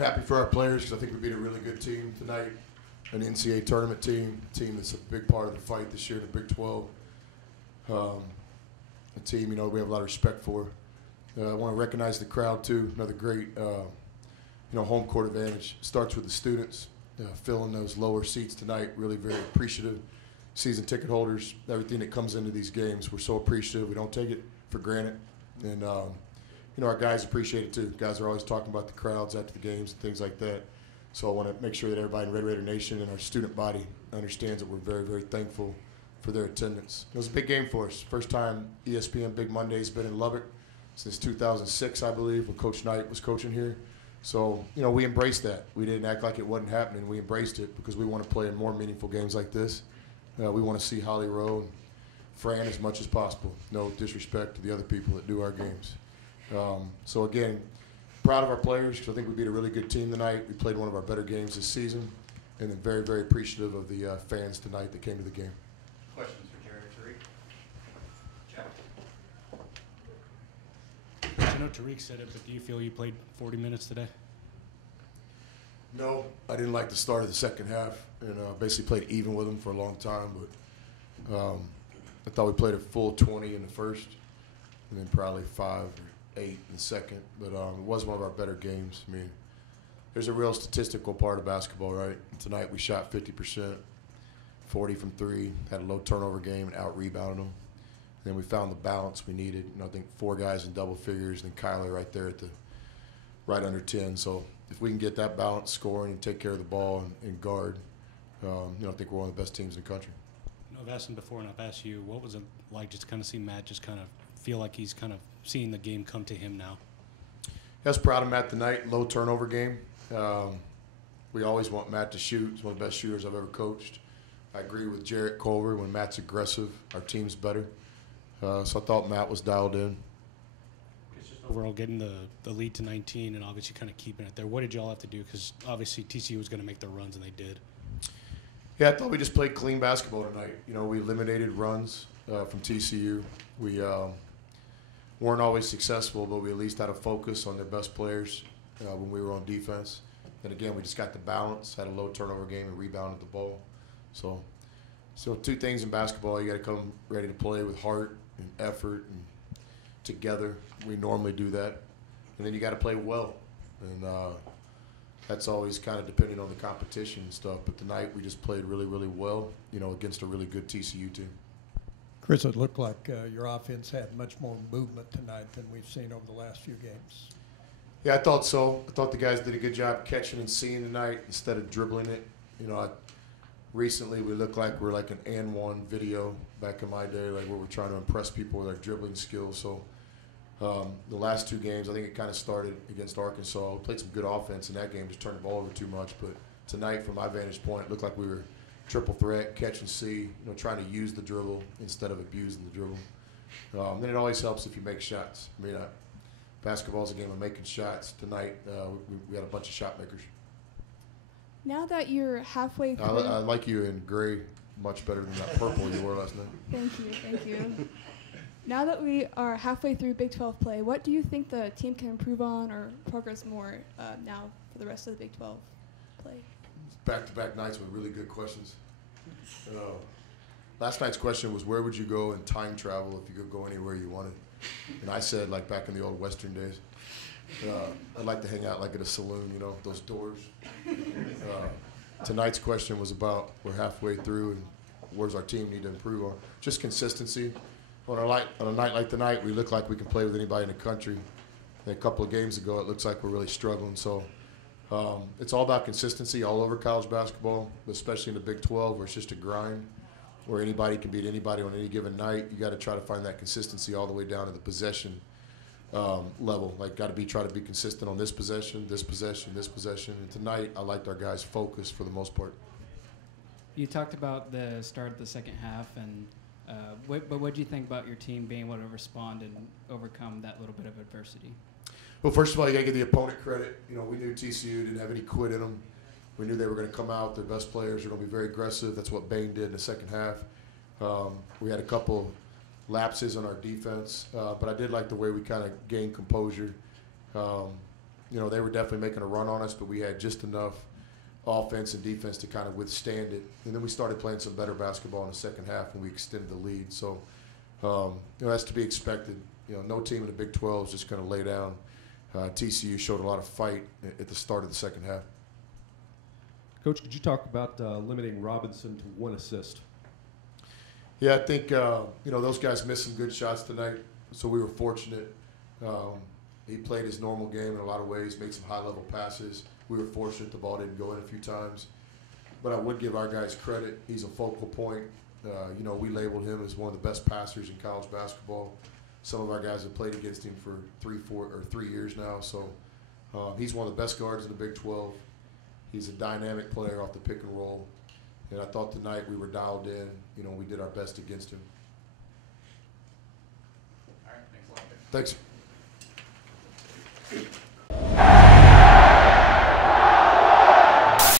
happy for our players because I think we beat a really good team tonight, an NCAA tournament team, a team that's a big part of the fight this year in the Big 12. A team, we have a lot of respect for. I want to recognize the crowd, too. Another great, home court advantage. Starts with the students, filling those lower seats tonight. Really very appreciative. Season ticket holders, everything that comes into these games, we're so appreciative. We don't take it for granted. And, our guys appreciate it, too. Guys are always talking about the crowds after the games and things like that. So I want to make sure that everybody in Red Raider Nation and our student body understands that we're very, very thankful for their attendance. It was a big game for us. First time ESPN Big Monday's been in Lubbock since 2006, I believe, when Coach Knight was coaching here. So, we embraced that. We didn't act like it wasn't happening. We embraced it because we want to play in more meaningful games like this. We want to see Holly Rowe and Fran as much as possible. No disrespect to the other people that do our games. So, again, proud of our players because I think we beat a really good team tonight. We played one of our better games this season. And then very, very appreciative of the fans tonight that came to the game. Questions for Jared Tariq? Jeff. I know Tariq said it, but do you feel you played 40 minutes today? No, I didn't like the start of the second half, and basically played even with them for a long time. But I thought we played a full 20 in the first, and then probably 5 or 8 in the second. But it was one of our better games. I mean, there's a real statistical part of basketball, right? And tonight we shot 50%, 40 from 3, had a low turnover game, and out-rebounded them. And then we found the balance we needed. I think 4 guys in double figures, and then Kyler right there at the right under 10. So if we can get that balance scoring and take care of the ball and guard, I think we're one of the best teams in the country. I've asked him before, and I've asked you, what was it like just kind of see Matt just kind of feel like he's kind of seeing the game come to him now? I was proud of Matt tonight, low turnover game. We always want Matt to shoot. He's one of the best shooters I've ever coached. I agree with Jarrett Culver. When Matt's aggressive, our team's better. So I thought Matt was dialed in. Overall, getting the lead to 19 and obviously kind of keeping it there. What did y'all have to do? Because obviously TCU was going to make their runs, and they did. Yeah, I thought we just played clean basketball tonight. We eliminated runs from TCU. We weren't always successful, but we at least had a focus on their best players when we were on defense. And again, we just got the balance, had a low turnover game, and rebounded the ball. So 2 things in basketball: you got to come ready to play with heart and effort and together. We normally do that, and then you got to play well, and that's always kind of depending on the competition and stuff. But tonight we just played really, really well, against a really good TCU team. Chris, it looked like your offense had much more movement tonight than we've seen over the last few games. Yeah, I thought so. I thought the guys did a good job catching and seeing tonight instead of dribbling it. Recently we looked like we're like an and one video back in my day, like where we're trying to impress people with our dribbling skills. So the last 2 games, I think it kind of started against Arkansas. We played some good offense in that game, just turned the ball over too much. But tonight, from my vantage point, it looked like we were triple threat, catch and see, trying to use the dribble instead of abusing the dribble. Then it always helps if you make shots. I mean, basketball's a game of making shots. Tonight, we had a bunch of shot makers. Now that you're halfway through... I like you in gray much better than that purple you wore last night. Thank you. Now that we are halfway through Big 12 play, what do you think the team can improve on or progress more now for the rest of the Big 12 play? Back-to-back nights with really good questions. Last night's question was, where would you go in time travel if you could go anywhere you wanted? And I said, like back in the old Western days. I'd like to hang out like at a saloon, those doors. Tonight's question was about, we're halfway through, and where's our team need to improve on? Just consistency. On a night like tonight, we look like we can play with anybody in the country. And a couple of games ago, it looks like we're really struggling. So it's all about consistency all over college basketball, but especially in the Big 12, where it's just a grind, where anybody can beat anybody on any given night. You got to try to find that consistency all the way down to the possession level. Like, try to be consistent on this possession, this possession, this possession. And tonight, I liked our guys' focus for the most part. You talked about the start of the second half, and but what do you think about your team being able to respond and overcome that little bit of adversity? Well, first of all, you got to give the opponent credit. We knew TCU didn't have any quit in them. We knew they were going to come out. Their best players are going to be very aggressive. That's what Bain did in the second half. We had a couple lapses on our defense, but I did like the way we kind of gained composure. you know, they were definitely making a run on us, but we had just enough offense and defense to kind of withstand it. And then we started playing some better basketball in the second half, and we extended the lead. So, you know, that's to be expected. You know, no team in the Big 12 is just going to lay down. TCU showed a lot of fight at the start of the second half. Coach, could you talk about limiting Robinson to 1 assist? Yeah, I think, you know, those guys missed some good shots tonight, so we were fortunate. He played his normal game in a lot of ways, made some high-level passes. We were fortunate the ball didn't go in a few times. But I would give our guys credit. He's a focal point. You know, we labeled him as one of the best passers in college basketball. Some of our guys have played against him for 3 years now. So he's one of the best guards in the Big 12. He's a dynamic player off the pick and roll. And I thought tonight we were dialed in. You know, we did our best against him. All right, thanks a lot. Thanks.